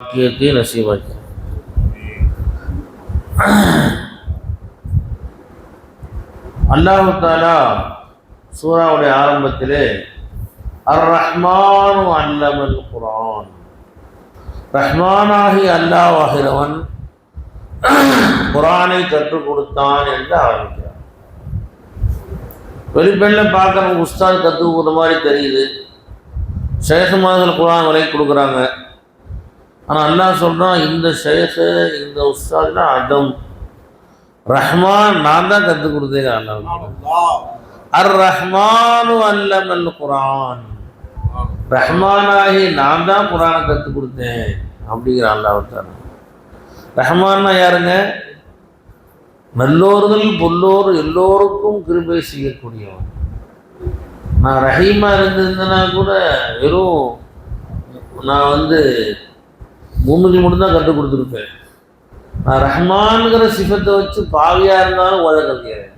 பாக்கியத்தை நசீபாக்கி. அல்லாஹ் தஆலா சூராவுடைய ஆரம்பத்திலே அர் ரஹ்மானு அல்லமல் குர்ஆன், ரஹ்மானாகி அல்லாஹ்வாகிறவன் குர்ஆனை கற்றுக் கொடுத்தான் என்று ஆரம்பிக்கிறார். வெளிப்பெண்ணில் பார்க்குற உஸ்தாத் கற்றுக் கொடுத்த மாதிரி தெரியுது, ஷேகுமார்கள் குர்ஆன் விலை கொடுக்குறாங்க. ஆனால் அல்லாஹ் சொல்கிறான், இந்த ஷேഖ് இந்த உஸ்தாத்னா அதம், ரஹ்மான் நான் தான் கற்றுக் கொடுத்தேங்க. அல்லாஹ் அர் ரஹ்மானு அல்லமல் குர்ஆன், ரஹ்மானாகி நான் தான் குர்ஆனை கற்றுக் கொடுத்தேன் அப்படிங்கிற அல்லாஹ் தான. ரஹ்மான்னா யாருங்க? நல்லோர்கள் பொல்லோர் எல்லோருக்கும் கிருபை செய்யக்கூடியவன். நான் ரஹீமா இருந்திருந்தேன்னா கூட வெறும் நான் பூமிக்கு மட்டும்தான் கற்றுக் கொடுத்துருப்பேன். நான் ரஹ்மான்கிற சிஃபத்தை வச்சு பாவியாக இருந்தாலும் உதவிக்கிறேன்.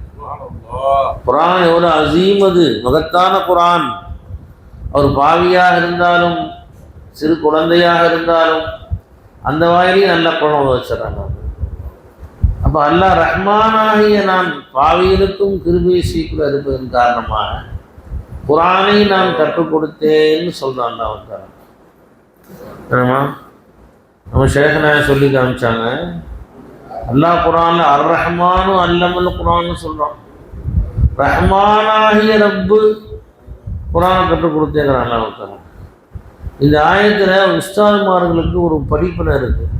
குர்ஆன் எவ்வளோ அசீம், அது மகத்தான குர்ஆன். அவர் பாவியாக இருந்தாலும் சிறு குழந்தையாக இருந்தாலும் அந்த வாயிலையும் நல்ல குணம் வச்சிடறாங்க. அப்போ அல்லாஹ் ரஹ்மானாகிய நான் பாவிகளுக்கும் கிருபை சீக்கிரம் இருப்பதன் காரணமாக குர்ஆனை நான் கற்றுக் கொடுத்தேன்னு சொல்கிறான். அல்லாஹ் என்னம்மா நம்ம ஷேഖனாய சொல்லி காமிச்சாங்க. அல்லாஹ் குர்ஆன்ல அர் ரஹ்மானு அல்லமல் குர்ஆன்னு சொல்கிறான். ரஹ்மானாகிய ரப்பு குர்ஆனை கற்றுக் கொடுத்தேங்கிறான் அல்லாஹ். இந்த ஆயத்தில் உஸ்தாதுமார்களுக்கு ஒரு படிப்பினை இருக்குது.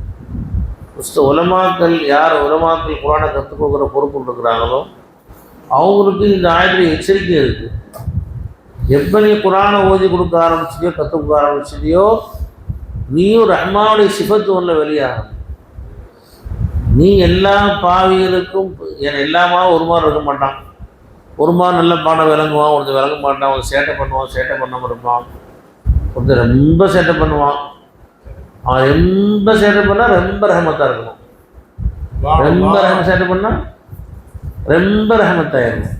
உலமாக்கள் யார் உலமாக்கள் குர்ஆனை கற்றுக் கொடுக்குற பொறுப்பு இருக்கிறாங்களோ அவங்களுக்கு இந்த ஆயத்தில் எச்சரிக்கை இருக்குது. எப்போ நீ குர்ஆனை ஓதி கொடுக்க ஆரம்பிச்சியோ கற்றுக் கொடுக்க ஆரம்பிச்சியோ நீயும் ரஹ்மானுடைய சிஃபத்து ஒன்றில் வெளியாகும். நீ எல்லா பாவிகளுக்கும் எல்லாமா ஒரு மாதிரி இருக்க மாட்டான். ஒரு மாதிரி நல்ல பாடம் விளங்குவான், ஒருத்தர் விளங்க மாட்டான், ஒருத்தர் சேட்டை பண்ணுவான், சேட்டை பண்ணாமல் இருப்பான், ஒருத்தர் ரொம்ப சேட்டை பண்ணுவான். அவன் ரொம்ப சேட்டை பண்ணால் ரொம்ப ரஹமத்தாக இருக்கணும், ரொம்ப சேட்டை பண்ணால் ரொம்ப ரஹமத்தாக இருக்கணும்.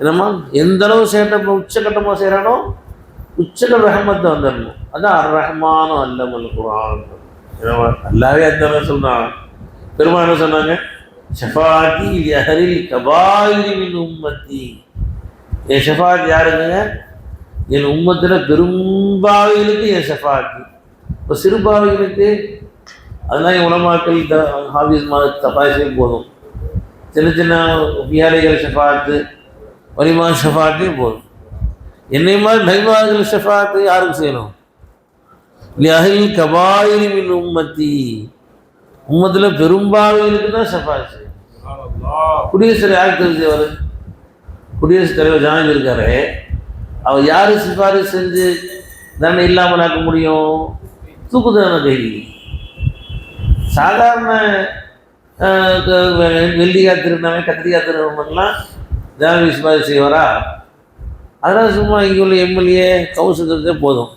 என்னம்மா எந்த அளவு சேட்டை உச்சக்கட்டமாக செய்கிறானோ உச்சகல் ரஹமத்தை வந்துடணும். அதான் அர் ரஹ்மானு அல்லமல் குர்ஆன். அல்லாவே அந்த மாதிரி சொல்கிறான். பெருமாள் என்ன சொன்னாங்க? ஷஃபாத்தி யஹரில் கபாயிரி மின் உம்மத்தி. என் ஷஃபாத் யாருங்க? என் உம்மத்தில் பெரும்பாவிகளுக்கு என் ஷஃபாத்தி. இப்போ சிறுபாவிகளுக்கு அதெல்லாம் என் உலமாக்கள் ஹாஃபிஸ் தபாய்ஸே போதும். சின்ன சின்ன வியாழைகள் ஷஃபாத்து வலிமா ஷஃபாத்தே போதும். என்னை மாதிரி நைவார்கள் ஷஃபாத்து யாருக்கு செய்யணும்? லிஅஹ்லில் கபாயிரி மின் உம்மத்தி, உம்மத்தில் பெரும்பாவிகளுக்கு தான் ஷஃபாத் செய்யணும். குடியரசு யாருக்கு தெரிஞ்சவர்? குடியரசுத் தலைவர் ஜனாதிபதி இருக்காரு, அவர் யார் சிபாரிசு செஞ்சு தண்டனை இல்லாமல் ஆக்க முடியும்? தூக்கு தண்டனை கைதி. சாதாரண வெள்ளிக்காய் திருநாமே கத்திரிக்காய் திருநவங்கெல்லாம் ஜனாதிபதி சிபாரிசு செய்வாரா? அதெல்லாம் சும்மா இங்கே உள்ள எம்எல்ஏ கவுன்சிலர்ஸே போதும்.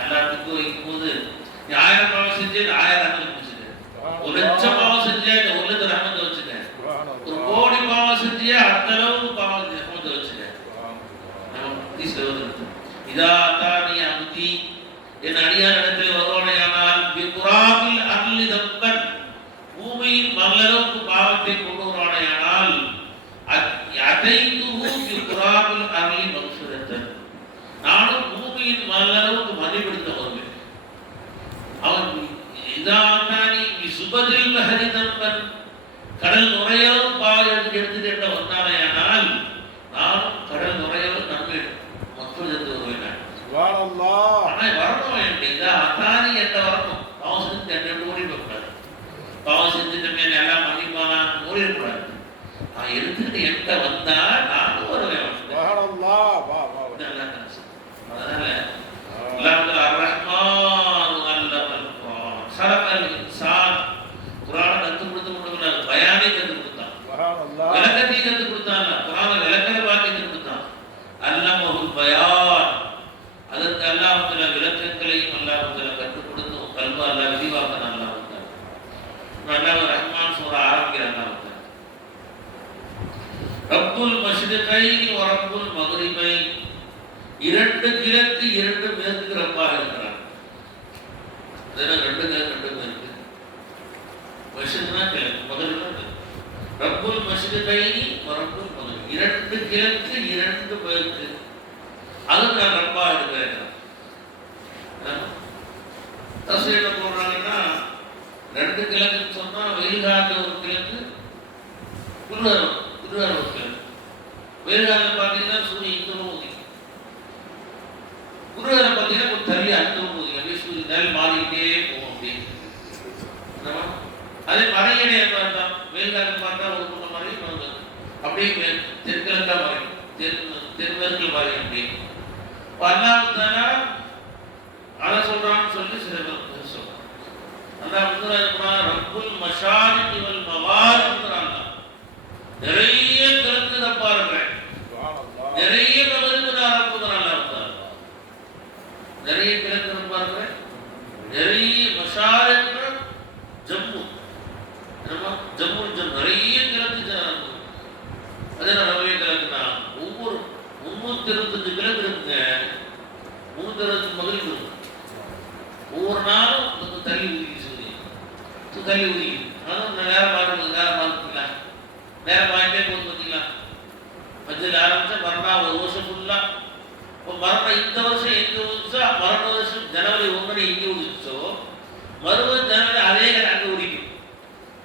எல்லாத்துக்கும் வைக்கும்போது 1000 பாவம் செஞ்சு 1000 ரஹமத் வச்சுட்டேன், 1,00,000 பாவம் செஞ்சு 1,00,000 ரஹமத் வச்சுட்டேன், 1 கோடி பாவம் செஞ்சு அந்த அளவு பாவம் ரஹமத் வச்சுட்டேன். இதா தானி அமுதி, என் அடியார் இடத்தில் வருவானையானால் குராபில் அருளி தப்பன், பூமியின் மகளவுக்கு பாவத்தை கொண்டு வருவானையானால் அதைத்துஹு பிகுராபில் அர்லி மக்ஃபிரத்தன், நானும் பூமியின் மல்லளவுக்கு மதிப்பிடுத்த வருவேன். அவன் இதானி சுபதில் மஹரிதம்பன், கடல் நுரையவும் பால் எடுத்துட்டு வந்தானேயானால் நானும் கடல் நுரையவும் நன்மை மக்ஃபிரத்து வருவேன். ஆனால் வரணும் வேண்டியதா அத்தானி என்ற வரணும். பாவம் செஞ்சு என்ற ஓடிடக்கூடாது. பாவம் செஞ்சுட்டு மேலே எல்லாம் மன்னிப்பானா ஓடிடக்கூடாது. நான் எடுத்துக்கிட்டு என்கிட்ட வந்தா நானும் வருவேன். அதனால அர்-ரஹ்மான் அல்லமல் குர்ஆன், ஸலகல் இன்சான், குர்ஆனை கற்றுக் கொடுத்து மட்டும் பயானை கற்றுக் கொடுத்தான், விளக்கத்தை கற்றுக் கொடுத்தான், குர்ஆனை விளக்கத்தை பார்த்து கற்றுக் கொடுத்தான். அல்லமஹுல் பயான், அதற்கு அல்லாஹ் விளக்கங்களையும் அல்லாஹ் கற்றுக் கொடுத்தும் கல்வா அல்லாஹ் விரிவாக்க அல்லாஹ் அல்லாஹ் ரஹ்மான் சூரா ஆரம்பிக்கிறாங்க. ரப்புல் மஷ்ரிகைனி வ ரப்புல் மக்ரிபைன், இரண்டு கிழக்கு இரண்டு மேற்கு ரப்பாக இருக்கிறார். அதனால ரெண்டு கிழக்கு ரெண்டு மேற்கு, மஷ்ரிக்னா கிழக்கு, மக்ரிப்னா மேற்கு. ரப்புல் மஷ்ரிகைனி வ ரப்புல் மக்ரிப், இரண்டு கிழக்கு இரண்டு மேற்கு, அதுக்கு நான் ரப்பாக இருக்கிறேன். தஸ்வீர் என்ன போடுறாங்கன்னா, ரெண்டு கிழக்குன்னு சொன்னா வெயில் காலத்துல ஒரு கிழக்கு, குளிர் ஒரு கிழக்கு. வெயில் காலத்தில் பார்த்தீங்கன்னா சூரியன் இங்க உதிக்கும், குளிர்காலம் பார்த்தீங்கன்னா கொஞ்சம் தள்ளி அடுத்த உதிக்கும். அப்படியே சூரியன் நெல் மாறிக்கிட்டே போகும். அப்படி அதே மறையிலே பார்த்தா வெயில் காலத்தில் பார்த்தா ஒரு பக்கம் மறையும், அப்படியே தெற்கிழக்கா மறையும், தென்மேற்கில் மறையும். அப்படி அல்லாஹ் அதை சொல்றான்னு சொல்லி சில பேர் சொல்றாங்க. அல்லாஹ் ரப்புல் மஷாரிகி வல் மகாரிப்ங்கிறாங்க. நிறைய கிழக்கு தப்பா இருக்கிறேன், நிறைய மகரிபு ரப்புங்கிறாங்க. நிறைய கிழக்கு தப்பா இருக்கிறேன், நிறைய மஷாரிக் ஜம்மு ஜம்மு நிறைய கிழக்கு. அதே நிறைய கிழக்குனா ஒவ்வொரு 325 கிழக்கு இருக்குங்க. 325 மகரிபு இருக்கு. ஒவ்வொரு நாளும் கொஞ்சம் தள்ளி ஊதிக்கு சூரியன் தள்ளி ஊதிக்கு. அதுவும் நேரம் மாறுறது, நேரம் மாறுறதுங்களா, நேரம் வாங்கிட்டே போகுது. பார்த்தீங்களா, மஞ்சள் ஆரம்பிச்சா மறுநாள் ஒரு வருஷம் ஃபுல்லா. இப்போ மறுநாள் இந்த வருஷம் எங்கே ஊதிச்சோ, மறுநாள் வருஷம் ஜனவரி 1 எங்கே ஊதிச்சோ, மறுபடியும் ஜனவரி அதே அங்கே ஊதிக்கும்.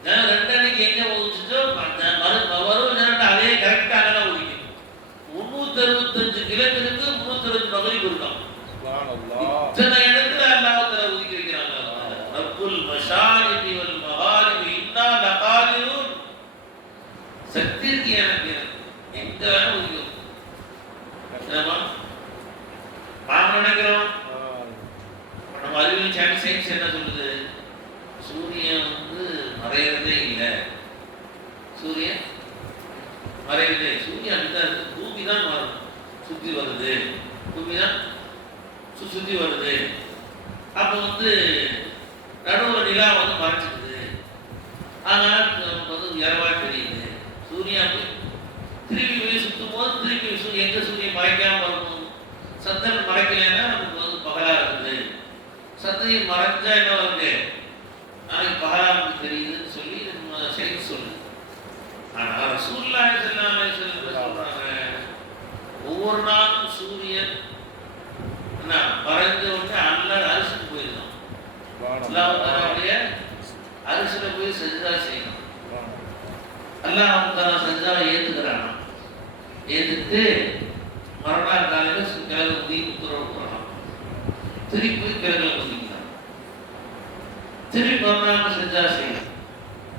ஜனவரி 2 அன்னைக்கு எங்கே ஊதிச்சோ, மறுபடியும் ஜனவரி அதே கரெக்டாக அங்கே ஊதிக்கும். 365 கிழக்கு 365 மகரிபு இருக்கும். இத்தனை இடத்துல அல்லாஹ் ஒதுக்கி வைக்கிறாங்க. ரப்புல் மஷாரிகி வல் மகாரிபி இன்னா லகாதிரூன், சக்தி இருக்கு எனக்கு, எங்க வேணும் ஒதுக்கி வைக்கணும். நாம் நினைக்கிறோம் நம்ம அறிவியல் சயின்ஸ் என்ன சொல்லுது, சூரியன் மறையறதே இல்லை, சூரியன் மறையறதே, சூரியன் அப்படிதான் இருக்கு, பூமி தான் மாறும், சுத்தி வருது, பூமி தான் சுத்தி வருது. அப்போ நடுவில் நிலா மறைச்சிடுது. அதனால நமக்கு இரவா தெரியுது. சூரியன் அப்படி திரும்பி போய் சுற்றும் போது திரும்பி எங்க சூரியன் மறைக்காம இருக்கும். சந்திரன் மறைக்கலைன்னா நமக்கு பகலா இருக்குது. சந்திரன் மறைஞ்சா என்ன வருது, நாளைக்கு பகலா நமக்கு தெரியுதுன்னு சொல்லி நம்ம சயின்ஸ் சொல்லுது. ஆனால் ரசூலுல்லாஹி ஸல்லல்லாஹு அலைஹி வஸல்லம் சொல்றாங்க, ஒவ்வொரு நாளும் சூரியன் மறைஞ்ச உடனே அல்லாஹ் அரிசிக்கு போயிருந்தான். அல்லாஹ்வுடைய அரிசில போய் சஜ்தா செய்யணும். அல்லாஹ் சஜ்தாவை ஏத்துக்கிறான். ஏத்துட்டு மறுநாள் காலையில் கிழக்கு ஊதி உத்தரவு போடலாம். திருப்பி போய் கிழக்கு ஊதிக்கிறான். திருப்பி மறுநாள் சஜ்தா செய்யணும்.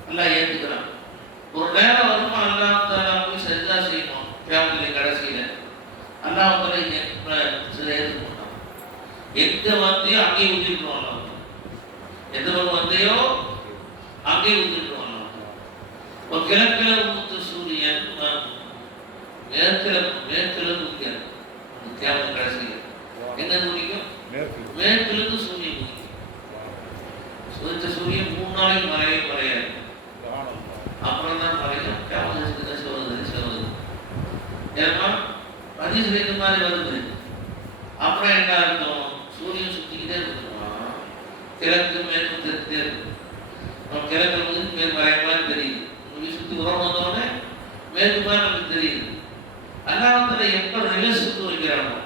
அல்லாஹ் ஏத்துக்கிறான். ஒரு நேரம் வருமா அல்லாஹ் போய் சஜ்தா செய்யணும். கியாமத்திலே கடைசியில அல்லாஹ் ஏற்றுக்கணும். எங்க வந்தையோ அங்கே ஊதிட்டுவாங்க. எந்த பக்கம் வந்தையோ அங்கே ஊதிட்டுவாங்க. ஒரு கிழக்கில ஊத்து சூரியன் மேற்கில ஊதிக்காது. தியாகம் கடைசியில் எங்க ஊதிக்கும், மேற்கிலிருந்து சூரியன் ஊதிக்கும். சூரியன் 3 நாளைக்கு மறையாது. அப்புறம் தான் மறையும். தியாகம் சிவது ஏன்னா பதிவு இந்த மாதிரி வருது. அப்புறம் என்ன அர்த்தம், சூரியன் சுத்திக்கிட்டே இருக்குமா, கிழக்கு மேற்கு தெரிஞ்சுட்டே இருக்கும். நம்ம கிழக்கு மேற்கு மறைக்க மாதிரி தெரியுது. சுற்றி உரம் வந்தோடனே மேற்கு மாதிரி நமக்கு தெரியுது. அல்லாஹ்வுத்தாலா எப்ப ரிலீஸ்க்கு வைக்கிறானோ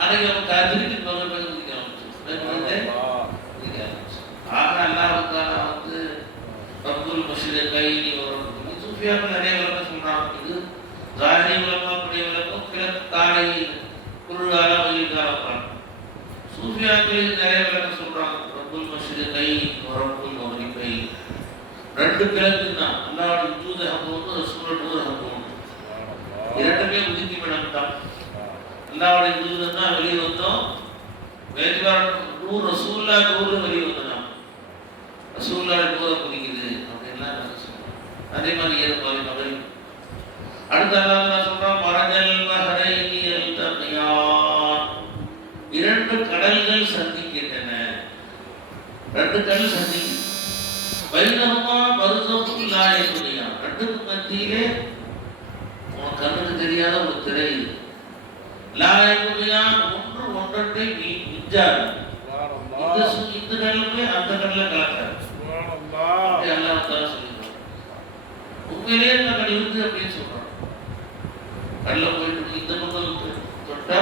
அன்னைக்கு நம்ம திருப்பி பகுதிக்கு ஆக அல்லாஹ்வுத்தாலா வந்து ரப்புல் மஷ்ரிகைனி வரும். சூஃபியாக்கள் நிறைய விளக்கம் சொல்றாங்க. இது ஜாஹிரி உலமாவுடைய விளக்கம் கிழக்கு காலை குருகால வெயில் காலம். சூஃபியாக்கள் நிறைய விளக்கம் சொல்றாங்க. ரப்புல் மஷ்ரிகைனி வரப்புல் மக்ரிபை ரெண்டு கிழக்கு தான். அல்லாஹ்வுடைய வஜூத் ஹக்கு வந்து ரசூலுல்லாஹ் நூர் ஹக்கு வந்து இரண்டுமே உதிக்கும் இடம் தான். அல்லாஹ்வுடைய வஜூத் தான் வெளியே வந்தோம். வேதிவார் நூர் ரசூலுல்லாஹ் நூர் வெளியே வந்தோம். ரசூலுல்லாஹ் நூரை குறிக்குது அப்படின்லாம் சொல்றோம். அதே மாதிரி ஏற்பாடு மகள் அடுத்த அல்லாஹ் சொல்றான் மரஜல் மஹரைனி அல்தகியான் இரண்டு கடல்கள் சந்திக்கின்றன. ரெண்டு கடல் சந்திக்கும் பைனஹுமா பர்ஸகுன் லா யப்கியான் ரெண்டுக்கு மத்தியிலே உனக்கு கண்ணுக்கு தெரியாத ஒரு திரை லா யப்கியான் ஒன்று ஒன்றை மிஞ்சாது. இந்த கடலுமே அந்த கடல்ல கலக்காது. சுப்ஹானல்லாஹ் அல்லாஹ் தஆலா சொல்றான். உண்மையிலேயே இந்த கடல் இருக்கு அப்படின்னு சொல்றான். கடல்ல போயிட்டு இந்த பக்கம் தொட்டா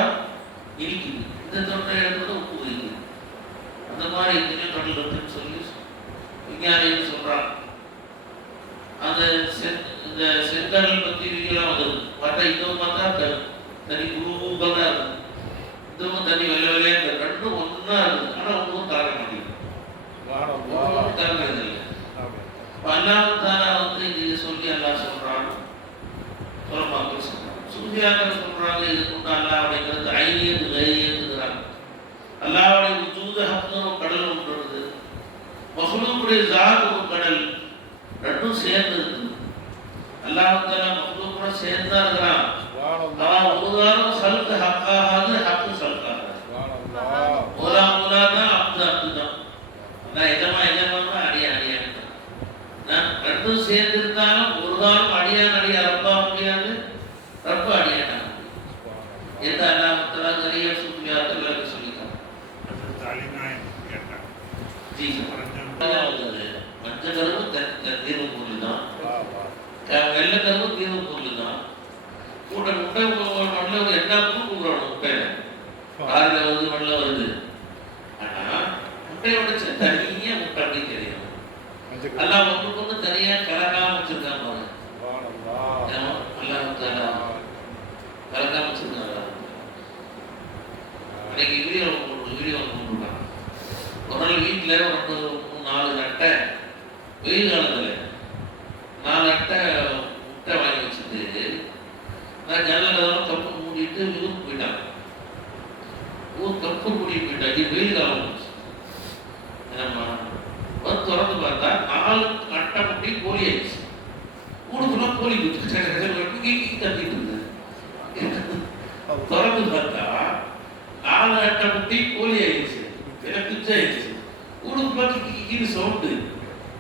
இருக்குது, இந்த தொட்டா எடுத்து உப்பு இருக்குது. அந்த மாதிரி இந்த கடல் இருக்குன்னு சொல்லி விஞ்ஞானிகள் சொல்றான். அந்த இந்த செங்கடல் பத்தி வீடியோலாம் வந்தது பார்த்தா இதுவும் பார்த்தா தனி குரூப்பாக தான் இருக்கும். இதுவும் தனி வெள்ளை வெள்ளையா இந்த ரெண்டும் ஒன்றா இருக்குது. ஆனால் ஒன்றும் கலக்க மாட்டேங்குது, ஒன்றும் கலக்கிறது இல்லை. அல்லாஹ்வுத்தாலா வந்து இது சொல்லி அல்லாஹ் சொல்றான். சொல்லமாக சொல்றான். சூஃபியாக்கள் சொல்றாங்க இதுக்கு முன்னே அல்லாஹ் அப்படிங்கிறது ஐயது கையதுங்கிறாங்க. அல்லாஹ்வுடைய வஜூத் ஹக்குன்னு ஒரு கடல் ஒன்று இருக்குது. மஹ்லூக்குடைய ஜாத் ஒரு கடல். ரெண்டும் சேர்ந்து இருக்குது. அல்லாஹ்வுத்தாலா மஹ்லூக்கோட சேர்ந்து தான் இருக்கிறான். ஆனால் ஒரு காலம் சலுக்கு ஹக்காகாது, ஹக்கு சலுக்காகாது. மூலா மூலா தான் அப்து அப்து தான். அதான் எஜமா எஜமா அடியா அடியான். ரெண்டும் சேர்ந்து இருந்தாலும் ஒரு காலம் அடியான் அடியா ரப்பா முடியாது, ரப்ப அடியான் எந்த அல்லாஹ்வுத்தாலா நிறைய சூஃபியாக்கள் விளக்க சொல்லியிருக்காங்க. மஞ்சள் கருவு தீர்வு பொருள் தான், வெள்ளை கருவு தீர்வு பொருள் தான். முட்டை மண்ணில் என்ன கூப்பிடணும் முட்டையில காரில் வருது மண்ணில் வருது. ஆனால் முட்டையோட தனியாக முட்டை அப்படி தெரியும். எல்லாம் ஒன்றுக்கு ஒன்று தனியாக கலக்காம வச்சிருக்காங்க. அல்லாஹ்வுத்தாலா கலக்காம வச்சிருக்காங்க. அன்னைக்கு வீடியோ போட்டுருக்காங்க. ஒரு நாள் வீட்டில் ஒரு 4 அட்டை வெயில் காலத்தில் 4 அட்டை முட்டை வாங்கி வச்சுட்டு நான் ஜன்னல் கப்பு மூடிட்டு ஊருக்கு போயிட்டாங்க. கப்பு மூடிட்டு போயிட்டாங்க. வெயில் காலம் நம்ம வந்து திறந்து பார்த்தா 4 அட்டை முட்டி கோழி ஆயிடுச்சு. ஊருக்குலாம் கோழி கத்திட்டு இருந்தது. திறந்து பார்த்தா 4 அட்டை முட்டி கோழி ஆயிடுச்சு. பிச்சை ஆயிடுச்சு. ஊருக்கு பார்த்து கீழே சவுண்டு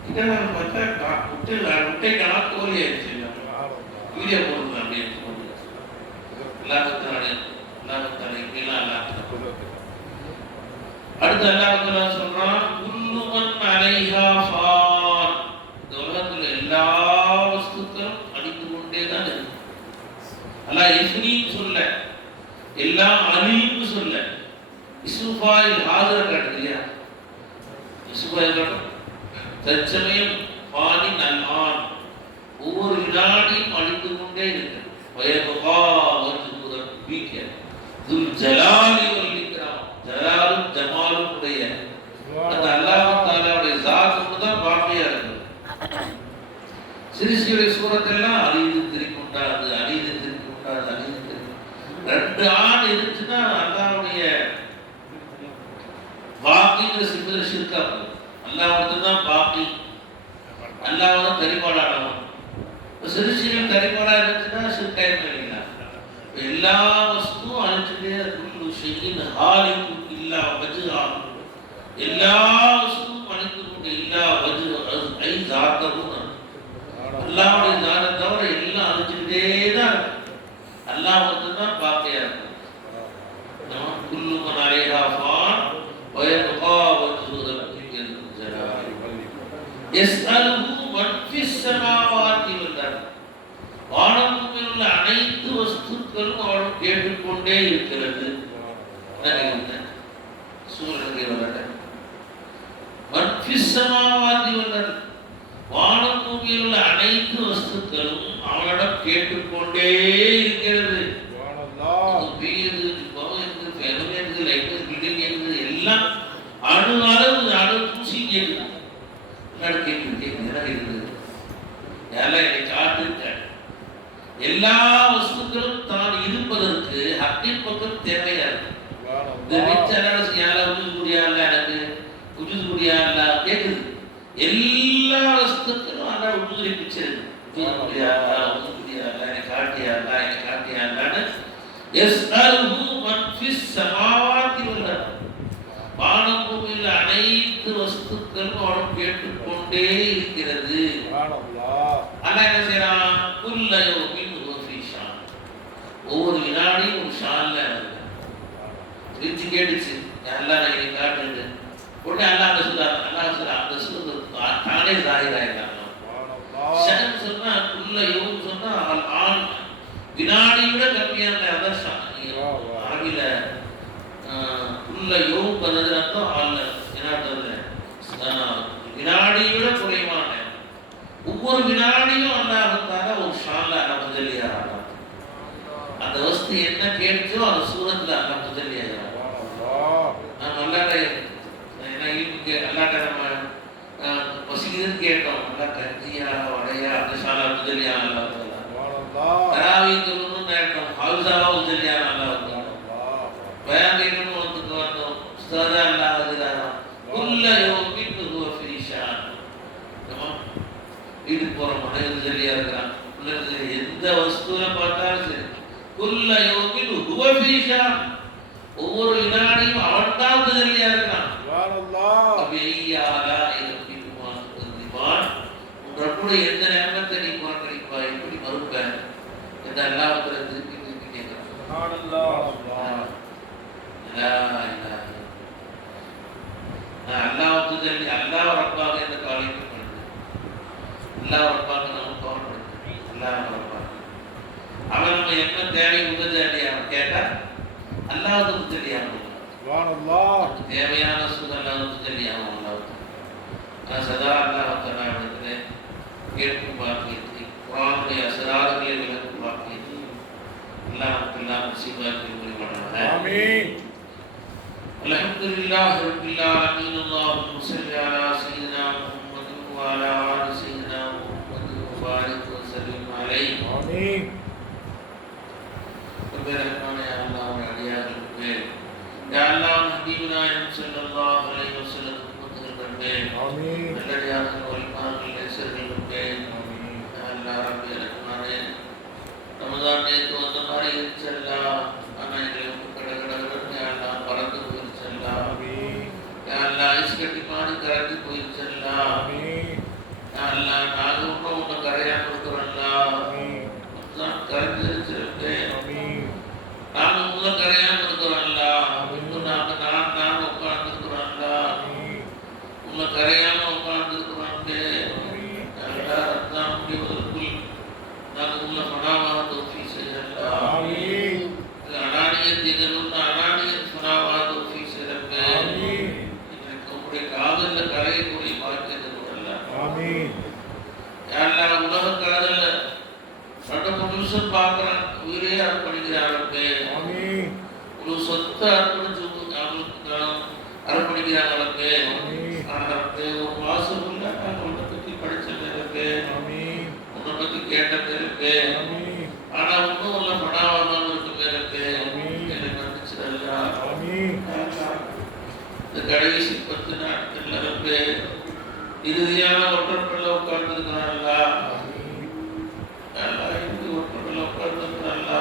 இதெல்லாம் பார்த்தா முட்டைக்கான கோழி ஆயிடுச்சு. வீடியோ போடுறது அப்படின்னு அடுத்து அல்லாஹ்வுத்தாலா சொல்றான் குல்லு மன் அலைஹா ஃபான். இந்த உலகத்துல எல்லா வஸ்துக்களும் அழிந்து கொண்டே தான் இருக்கு. அல்லாஹ் யஃப்னின்னு சொல்ல, எல்லாம் அழின்னு சொல்ல. இஸ்ஃபாயில் ஹாதிர காட்டுறியா? இஸ்ஃபாயில் காட்டும் தற்சமயம் பானி நல்ஆன் ஒவ்வொரு வினாடியும் அழிந்து கொண்டே இருக்கு. வயபகா வஜ்ஹு ரப்பிக துல் ஜலாலி வல் இக்ராம். ஜலாலும் ஜமாலும் உடைய அந்த அல்லாஹ்வுத்தாலாவுடைய ஸாத் தான் பாக்கியா இருக்கு. சிறுசியுடைய சூரத்தெல்லாம் அழிந்து திரும்பிண்டாது, அழிந்து திரும்பிண்டாது, அழிந்து திரும்பி 2 ஆண்டு இருந்துச்சுன்னா அல்லாஹ்வுடைய பாக்கிங்கிற சிம்பிள் ஷிர்கா போகும். அல்லாஹ் தான் பாக்கி, அல்லாஹ் தான் தரிபாடானவன். சிறுசிகள் தரிபாடா இருந்துச்சுன்னா ஷிர்காயம் இல்லைங்களா? எல்லா வஸ்துவும் அழிச்சுட்டே குல்லு ஷைஇன் ஹாலிகுன் இல்லா வஜ்ஹா. எல்லா வஸ்துவும் அழிந்து கொண்டு இல்லா வஜ்ஹு ஐ ஸாத்தஹு. அல்லாஹ்வுடைய ஸாத்தை தவிர எல்லாம் அழிச்சுட்டே தான் இருக்கு. அல்லாஹ் தான் பாக்கியா இருக்கு. குல்லு மன் அலைஹா ஃபான் வயபகா வஜ்ஹு ரப்பிக துல் ஜலாலி வல் இக்ராம் யஸ்அலுஹு மன் ஃபிஸ் ஸமாவாதி வல் அர்த். வானம் பூமியில் உள்ள அனைத்து வஸ்து வஸ்துக்களும் அவளும் கேட்டுக்கொண்டே இருக்கிறது. சூழலுக்கு மற்பிசமாவாதி வல்லர் வானம் பூமியில் உள்ள அனைத்து வஸ்துக்களும் அவனிடம் கேட்டுக்கொண்டே இருக்கிறது. எல்லாம் அணு அளவு அணு தூசி கேட்குது. எல்லா வஸ்துக்களும் தான் இருப்பதற்கு ஹக்கின் பக்கம் தேவையா இருக்கு. எனக்கு கேட்குது. எல்லா வஸ்துக்களும் ஆனா உறுதி பிச்சிருக்கு. வானம் பூமியில் அனைத்து வஸ்துக்களும் அவனும் கேட்டுக்கொண்டே இருக்கிறது. ஆனா என்ன செய்யறான்? ஒவ்வொரு வினாடியும் ஒரு ஷான்ல பிரிச்சு கேட்டுச்சு. எல்லாம் நான் காட்டுது உடனே அல்லாஹ் சொல்றாரு. அல்லாஹ் சொல்ற அந்த சொல்றது தானே ஜாஹிராயிட்டாங்க. ஷஹன் சொன்னா குல்ல யௌம் சொன்னா ஆன் வினாடி விட கம்மியான அதான் அரபில குல்ல யௌம் பண்ணது அர்த்தம் ஆல்ல என்ன அர்த்தம்? வினாடி விட குறைவான ஒவ்வொரு வினாடியும் அல்லாஹ்வுத்தால ஒரு ஷான்ல அல்லாஹ் முதலியாரா. அந்த வஸ்து என்ன கேட்டுச்சோ அந்த சூரத்துல அல்லாஹ் முதலியாரா. நம்ம அல்லாஹ்ட்ட அல்லாஹ்ட்ட நம்ம வசீகத் கேட்டோம். அல்லாஹ் கஞ்சியா வடையா அந்த ஷாலா முதலியா அல்லாஹ் தராவி தொழுன்னு கேட்டோம். ஹவுஸாவா முதலியா அல்லாஹ் பயான் கேட்கணும் ஒருத்துக்கு வந்தோம். உஸ்தாதா அல்லாஹ் வஜிதாரா குல்ல யௌமின் ஹுவ ஃபீ ஷான். வீட்டுக்கு போற மனைவி சரியா இருக்கிறான். எந்த வஸ்துவை பார்த்தாலும் சரி குல்ல யௌமின் ஹுவ ஃபீ ஷான். ஒவ்வொரு வினாடியும் அவன் தான் சரியா இருக்கிறான். உன்னுடைய எந்த நேரத்தை நீ பார்க்கறிப்பா எப்படி மறுப்ப என்று அல்லாஹ் திருப்பி திருப்பி கேட்கிறான். அல்லாஹ் சொல்லி அல்லாஹ் ரப்பாக என்ற காலைக்கு பண்ணுது. அல்லாஹ் ரப்பாக நம்ம கவனப்படுது. அல்லாஹ் ரப்பாக அவன் நம்ம என்ன தேவை உதவி அவன் கேட்டா அல்லாஹ்வுக்கு தெரியாம தேவையான சூழலுக்கு தெரியாம அல்லாஹ் சதா அல்லாஹ் தஆலாவிடத்திலே கேட்கும் பாக்கியத்தை குர்ஆனுடைய அஸ்ராறுகளை விளக்கும் பாக்கியத்தை அல்லாஹ் நசீபாக்கி புரிவானாக. ஆமீன். அல்ஹம்துலில்லாஹி ரப்பில் ஆலமீன். அல்லாஹும்ம ஸல்லி அலா ஸய்யிதினா முஹம்மதின் வ அலா ஆலி ஸய்யிதினா முஹம்மதின் வ பாரிக் வ ஸல்லிம் அலைஹி. ஆமீன். ரப்பனா யா அல்லாஹ் அடியார்களுக்கு யா அல்லாஹ் ஹபீபுனா ஸல்லல்லாஹு அலைஹி வஸல்லம் உம்மத்துகளுக்கு ஆமீன். நல்லடியார்கள் வலிமார்கள் நேசர்களுக்கு ஆமீன். யா அல்லாஹ் ரப்பி ரஹ்மானே ரமதான் நேத்து வந்த மாதிரி இருந்துச்சல்லா. ஆனா எங்களுக்கு கடகடன்னு யா அல்லாஹ் பறந்து போயிருச்சல்லா. ஆமீன். யா அல்லாஹ் ஐஸ் கட்டி மாதிரி கரைஞ்சி போயிருச்சல்லா. ஆமீன். யா அல்லாஹ் நாங்க உன்னை கரையாம இருக்கிறோம்லா. ஆமீன். ரமதான் கரைஞ்சிருச்சிருக்கு. ஆமீன். நாங்க உங்களை கரையாம இருக்கிறோம்லா. இன்னும் நான் உட்கார்ந்துருக்கிறோம்லா. உங்களை கரையாம உட்கார்ந்துருக்கிறோம்னு ரமதான் முடிவதற்குள் நாங்கள் உங்களை மனாவாக தோஃபி செய்யலாம். அனானியத்திலும் அனானியத் மனாவாக தோஃபி செய்யலாம். எனக்கு உங்களுடைய காதலில் கரையை கூறி பார்க்கிறேன். யாரெல்லாம் உலக காதலில் 2-3 நிமிஷம் பார்க்குறான் உயிரே அர்ப்பணிக்கிறாங்க. ஒரு சொத்தை அர்ப்பணிச்சு அவங்களுக்கு அர்ப்பணிக்கிறாங்க. ஒரு மாசம் உள்ள உன்னை பற்றி படிச்சது இருக்கு, உன்னை பற்றி கேட்டது இருக்கு. ஆனா ஒன்றும் உள்ள மனாவாமல் இருக்கு இருக்கு. எனக்கு வந்துச்சுடா இந்த கடைசி 10 நாட்கள்ல இருக்கு இறுதியான ஒற்றப்பள்ள உட்கார்ந்து இருக்கிறாங்களா. ஒற்றப்பள்ள உட்கார்ந்து இருக்கிறாங்களா.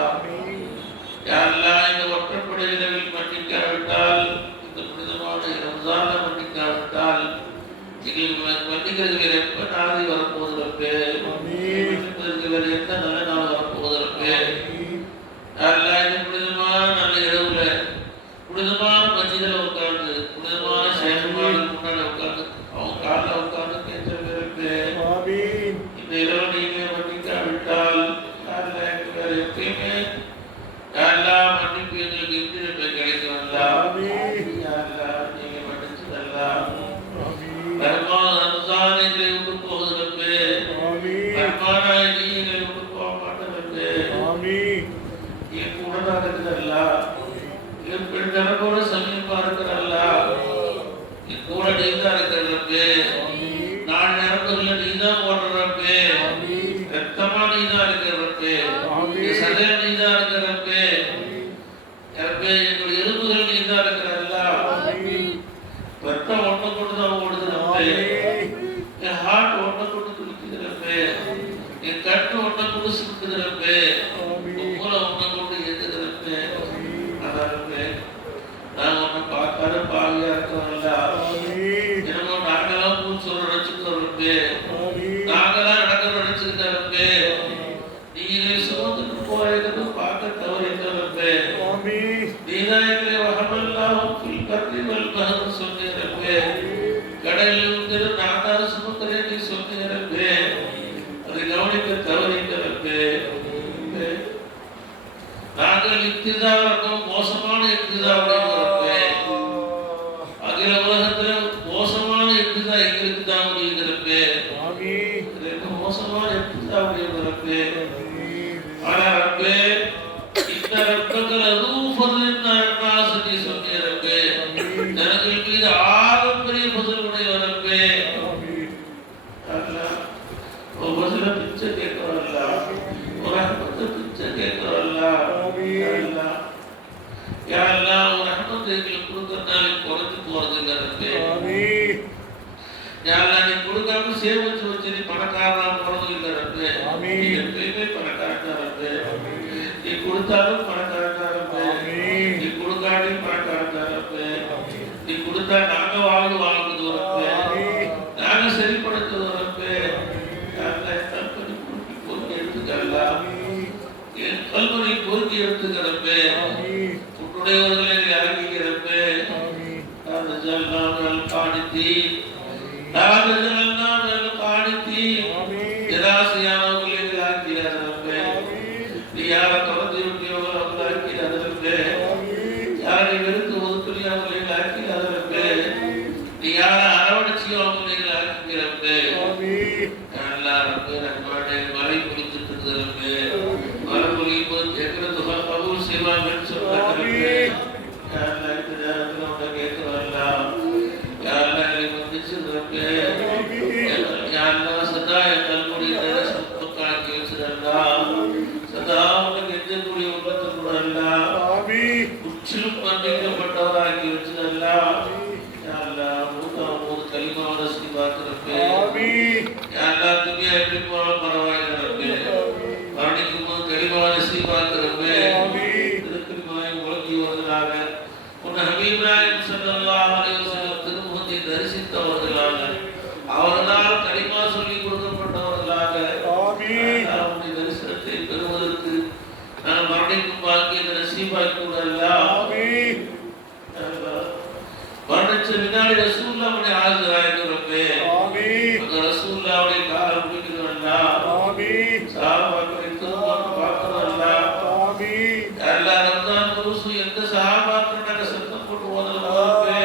யாரெல்லாம் இந்த ஒற்றப்படை இரவில் மன்னிக்காவிட்டால், இந்த புனிதமான ரம்ஜான்ல மன்னிக்காவிட்டால் எங்களுக்கு மன்னிக்கிறதுக்கு வேற எப்ப நாளை வரப்போவதற்கு, மன்னிப்பதற்கு வேற எந்த நல்ல நாள் வரப்போவதற்கு. யாரெல்லாம் இந்த புனிதமான நல்ல இரவுல புனிதமான மஸ்ஜிதில் உட்கார்ந்து புனிதமான சேகமான முன்னாடி உட்கார்ந்து அவங்க காலில் உட்கார்ந்து பேசுறதுக்கு இந்த இரவு நீங்க மன்னிக்காவிட்டால் யாரெல்லாம் வேற எப்பயுமே யாரெல்லாம் மன்னிப்பு எங்களுக்கு எப்படி கிடைக்கும் நீங்க மன்னிச்சதெல்லாம் பெருமான அனுசாரங்களை விட்டு போகுது பெருமானாய் நீங்களை விட்டு போக மாட்டேன் என் கூட நடக்குதல்ல என் பெண் ஜனத்தோட சமீபமா இருக்கிறல்ல என் கூட நீதான் இருக்கிறப்பே நான் நேரத்துல நீதான் ஓடுறப்பே ரத்தமா நீதான் இருக்கிறப்பே சதய நீதான் இருக்கிறப்பே எங்களுடைய எலும்புகள் நீதான் இருக்கிறல்ல ரத்தம் ஒன்றை கொண்டு தான் ஓடுதுறப்பே என் ஹார்ட் ஒன்றை கொண்டு துடிக்குதுறப்பே என் கட்டு ஒன்றை கொண்டு சுட்டுதுறப்பே மூளை ஒன்றை கொண்டு ஏத்துக்கிறப்பே அதாருப்பே நான் ஒன்றை பார்க்காத பாவியா இருக்கிறோம்ல என்னமோ நாங்களாம் பூச்சொல்ல நினைச்சுக்கிறப்பே நாங்களாம் நடக்க நினைச்சுக்கிட்டே நீங்களே சுமந்துட்டு போயிருக்கிறது பார்க்க தவறிக்கிறப்பே நீதான் எங்களை வகமெல்லாம் கருதிவல் சொன்னீரப்பே கடலில் இருந்து நான் தான் சுமக்கிறேன் நீ சொன்னீரப்பே அதை கவனிக்க தவறிக்கிறப்பே நாங்கள் இப்திதாவுக்கும் மோசமான இப்திதாவுடைய அகில உலகத்துல மோசமான இப்திதா எங்களுக்கு தான் முடியுங்கிறப்பே மோசமான இப்திதாவுடைய ஆனா ரப்பே இந்த ரப்பங்கள் அதுவும் பதினெட்டு சொன்னீரப்பே ஜனங்கள் மீது ஆகப்பெரிய பதில் உடையவரப்பே ஒரு பதில பிச்சை கேட்கிறவல்ல ஒரு அற்பத்தை பிச்சை கேட்கிறவல்ல யாரெல்லாம் ஒரு அற்பத்தை எங்களுக்கு கொடுக்கறதுனால குறைஞ்சு போறது இல்லைப்பே யாரெல்லாம் நீ கொடுக்காம சேமிச்சு வச்சு நீ பணக்காரனா போறது இல்லைப்பே எப்பயுமே பணக்காரனாரப்பே நீ கொடுத்தாலும் பணக்காரனாரப்பே நீ கொடுக்காடி பணக்காரனாரப்பே நீ கொடுத்தா நாங்க வாழ்ந்து வரப்பே நாங்க சரிப்படுத்து வரப்பே கல்வனை பொருத்தி எடுத்துக்கிறப்பே உன்னுடையவர்களை இறங்கிக்கிறப்பே பாடித்தி பாடித்தி நிராசையானவர்களை ஆக்கிறாரப்பே நீ யாரை தொடர்ந்து விட்டியவர்கள் ஆக்கிறாரப்பே யாரை வெறுத்து ஒதுக்கி அவர்களை ஆக்கிறாரப்பே நீ யாரை அரவணைச்சியோ அவர்களை ஆக்கிறப்பே எல்லாருக்கும் நம்மளுடைய மழை குளிச்சுட்டு இருக்கிறப்பே மழை குளிக்கும் போது கேட்கறது கபூல் செய்வாங்கன்னு சொல்றாங்க கேட்கிறோம் யாரெல்லாம் வந்துச்சுருப்பே யாரெல்லாம் சதா எங்களுடைய காக்கி வச்சிருந்தா சதா உனக்கு எந்தக்கூடிய உள்ளத்தை கூட முற்றிலும் மன்னிக்கப்பட்டவராக்கி வச்சிருந்தா யாரெல்லாம் மூணு களிமாவோட சொல்லி பார்க்கிறப்பே யாரெல்லாம் துணியா எப்படி போனாலும் பரவாயில்லை மரணிக்கும் போது களிமாவோட சொல்லி பார்க்கிறப்பே திருக்கலிமாவை உலகி வருகிறாங்க உன் ஹபீப்ராஹிம் ஸல்லல்லாஹு அலைஹி வஸல்லம் திருமுகத்தை தரிசித்தவர்களாக அவர்களால் களிமா சொல்லி கொடுக்கப்பட்டவர்களாக அவருடைய தரிசனத்தை பெறுவதற்கு நான் மரணிக்கும் பாக்கியத்தை நசீபாக்கி மரணிச்ச வினாடி ரசூலுல்லாஹ்வுடைய ஆஜராயிருக்கிறப்பே அந்த ரசூலுல்லாஹ்வுடைய காலம் பிடிக்கிறவல்லா சஹாபாக்களை திரும்ப பார்க்கிறவல்லா எல்லா ரம்ஜான் குருசு எந்த சஹாபாக்கள் நாங்க சத்தம் போட்டு ஓதலப்பே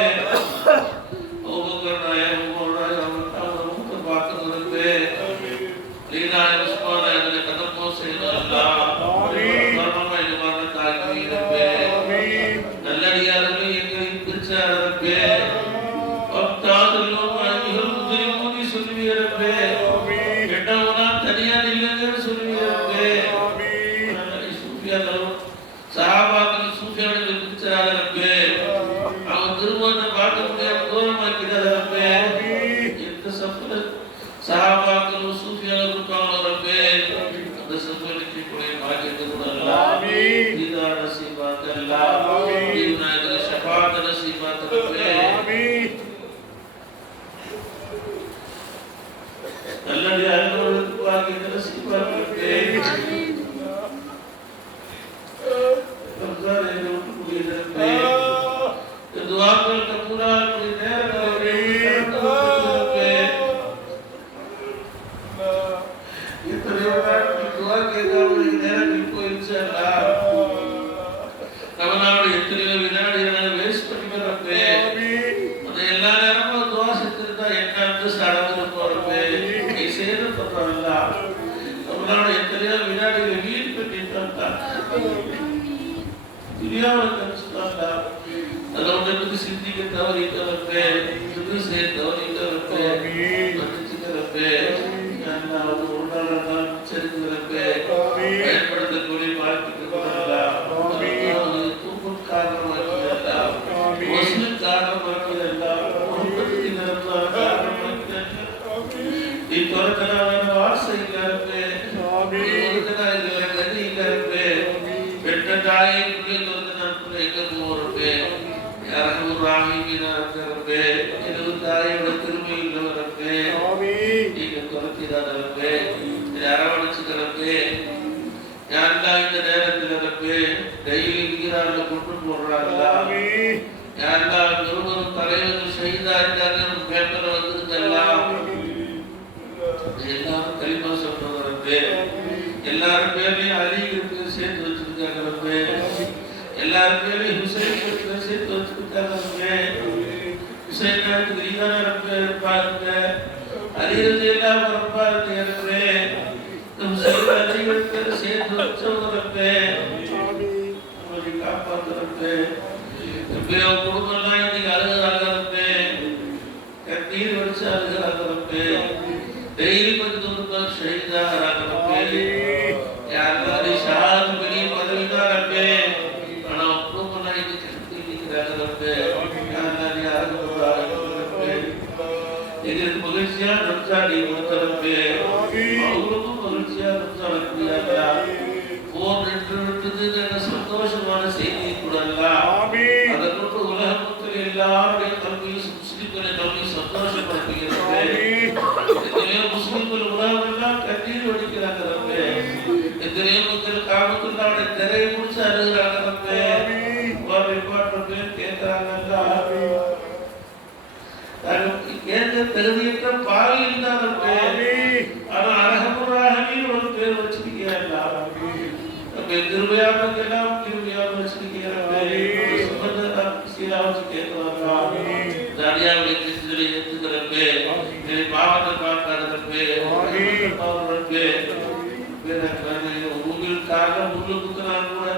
பார்க்கிறப்பே லீனாய் உஸ்மான் அதில் கதம்போ செய்யணும்லா நல்லடியார்கள் எங்களை பிரிச்சாரப்பே பக்தாதுலும் அன்பிகள் முஸ்லிமோனி சொல்லுவீரப்பே கெட்டவனா தனியார் இல்லைன்னு சொல்லுவீரப்பே சூஃபியாக்களும் சஹாபாக்கள் சூஃபியாக்களை பிரிச்சாரப்பே அவன் திருமணத்தை பார்க்க முடியாம தூரமாக்கிறாரப்பே எந்த சப்புல சஹாபாக்களும் சூஃபியாக்கள் இருப்பாங்களப்பே அந்த சப்புகளுக்கு கூட பாக்கியத்தை கூட दीदार नसीबात अल्लाह दीना के शफाअत नसीबात रब्बे आमीन अल्लाह के अल्लाह की नसीबात रब्बे आमीन துனியாவை நினைச்சுட்டாண்டா அதை உடனுக்கு சிந்திக்க தவறிட்டவரப்பே இது செய்ய தவறிட்டவரப்பே மன்னிச்சுக்கிறப்பே அவங்க ஒரு நாள் சரிக்கிறப்பே பயன்படுத்தக்கூடிய வாழ்க்கைக்கு தூக்கம் காரணமாக்கிறதா வசூல் காரணமாக்கிறதா நீ துறக்கனான வாசை இல்லாருப்பே கதி இல்லாருப்பே பெற்ற தாயை பிள்ளை துறந்தனான் பிள்ளை எங்க போறப்பே யாரும் ராமிக்கிறப்பே எனது தாயோட திருமை இல்லவரப்பே நீங்க துறத்திதானப்பே அரவணைச்சுக்கிறப்பே யாரெல்லாம் இந்த நேரத்தில் இருப்பே டெய்லி விற்கிறார்கள் கொண்டு போடுறாங்களா யாரெல்லாம் ஒருவரும் தலைவர்கள் செய்தார்கள் பேப்பர் வந்திருக்கலாம் எல்லாரும் களிமா சொல்றவரப்பே எல்லாரும் பேரையும் அலிக்கு சேர்த்து வச்சிருக்காங்க எல்லாரும் பேரையும் ஹுசைன் சேர்த்து வச்சிருக்காங்க ஹுசைன் நீதான பாருங்க அலிரது எல்லாம் பாருங்க ஹுசைன் அலிகளுக்கு சேர்த்து வச்சவரப்பே அவரை காப்பாத்துறப்பே குடும்பம்லாம் இன்னைக்கு அழுகிறாங்கப்பே கண்ணீர் வடிச்சு அழுகிறாங்கப்பே டெய்லி கொஞ்சம் ரூபாய் ஷஹீதாகிறாங்கப்பே யாரும் ஷாது பெரிய பதவிதாரப்பே ஆனா குடும்பம்லாம் இன்னைக்கு கெடுத்து நிற்கிறாங்கப்பே எங்களுக்கு மகிழ்ச்சியா ரம்ஜான் கொடுத்தரப்பே அவங்களுக்கும் மகிழ்ச்சியா ரம்ஜான் அப்படியா போர் நின்று சந்தோஷமான செய்தி கூடலாம் அதை கொண்டு உலக மக்கள் எல்லாருடைய கல்வியும் முஸ்லிம்களை கல்வி சந்தோஷப்படுத்துகிறது எத்தனையோ முஸ்லிம்கள் உலகம் எல்லாம் கண்ணீர் வடிக்கிறாங்க எத்தனையோ மக்கள் காமத்துள்ளாவுடைய திரையை முடிச்சு அழுகிறாங்க கேட்கிறாங்க தகுதியற்ற பாலியில் தான் ஆனா அழகமுறாகவே ஒரு பேர் வச்சிருக்கிறா திருவையாளர்களெல்லாம் திருவையாக வச்சிருக்கிறாங்க ஏத்துக்கிறப்பே பாவத்தை பார்க்காதப்பே உங்களுக்கு காரணம் உங்களுக்கு நான் கூட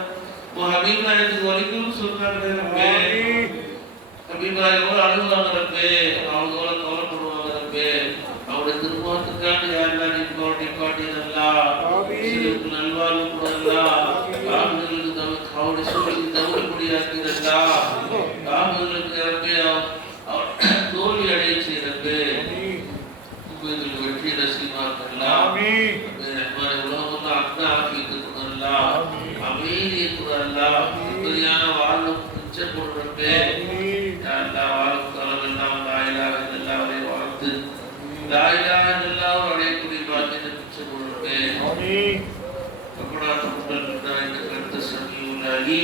அபிப்பிராயத்துக்கு வரைக்கும் சொன்னாங்க அபிப்பிராயம் எவ்வளவு அழுகுவாங்கிறப்பே அவங்க எவ்வளவு கவலைப்படுவாங்கிறப்பே அவருடைய திருமணத்துக்கான யாரெல்லாம் நிப்பாட்டினல்லா நல்வாழ்வு கூடல்லா காவல்களுக்கு அவருடைய சூழலுக்கு தவறுபடியாக்கிறல்லா காவல்களுக்கு தோல்வி அடைய செய்யறப்பே உங்களுக்கு வெற்றி ரசிகமாக்கல்லா உலகம் அக்ன ஆக்கிட்டு கூடல்லா அமைதியை கூடல்லா நிம்மதியான வாழ்வு பிச்சை போடுறப்பே வாழும் காலம் எல்லாம் லாயிலாக எல்லாவரை வாழ்த்து லாயிலாக எல்லாம் அடையக்கூடிய பாக்கியத்தை பிச்சை போடுறப்பே अपना तुम पर खुदा इन करते सभी उलाही